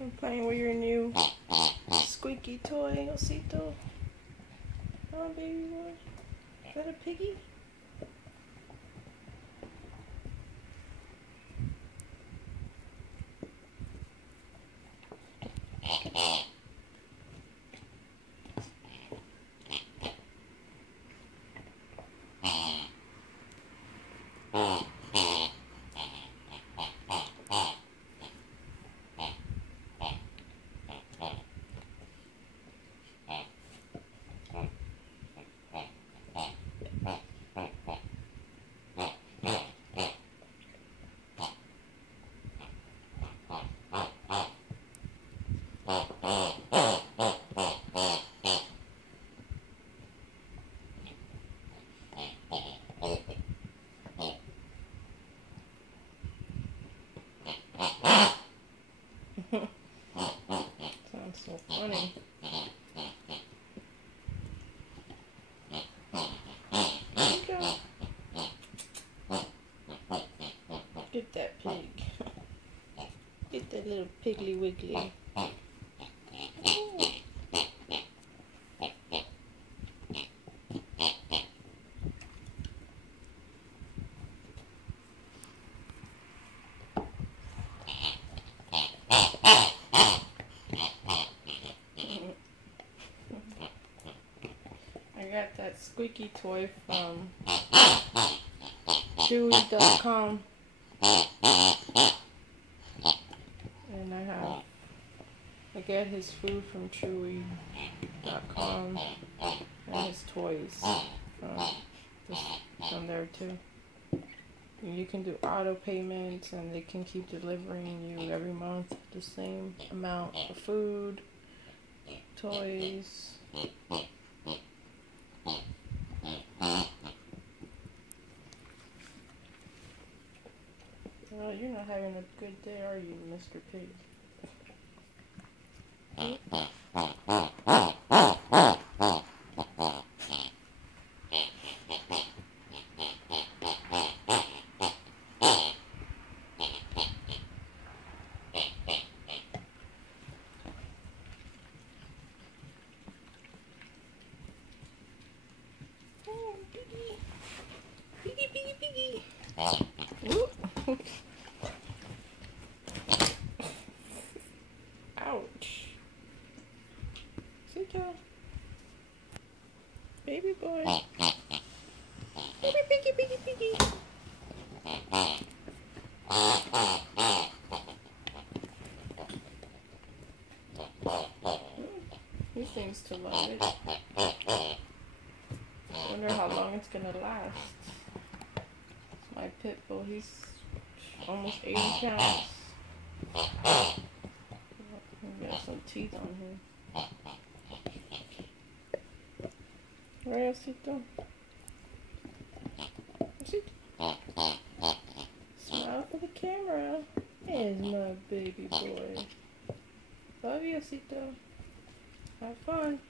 I'm playing with your new squeaky toy, osito. Oh, baby boy. Is that a piggy? Sounds so funny. There you go. Get that pig. Get that little piggly wiggly. I got that squeaky toy from Chewy.com, and I get his food from Chewy.com and his toys from there too. You can do auto payments, and they can keep delivering you every month the same amount of food, toys. Well, you're not having a good day, are you, Mr. Pig? Oh, piggy. Piggy, piggy, piggy. Ouch. Osito. Baby boy. Baby piggy, piggy, piggy. He seems to love it. I wonder how long it's gonna last. It's my pit bull. He's almost 80 pounds. He got some teeth on him. Right, Osito? Osito? Smile for the camera. There's my baby boy. Love you, Osito. Have fun.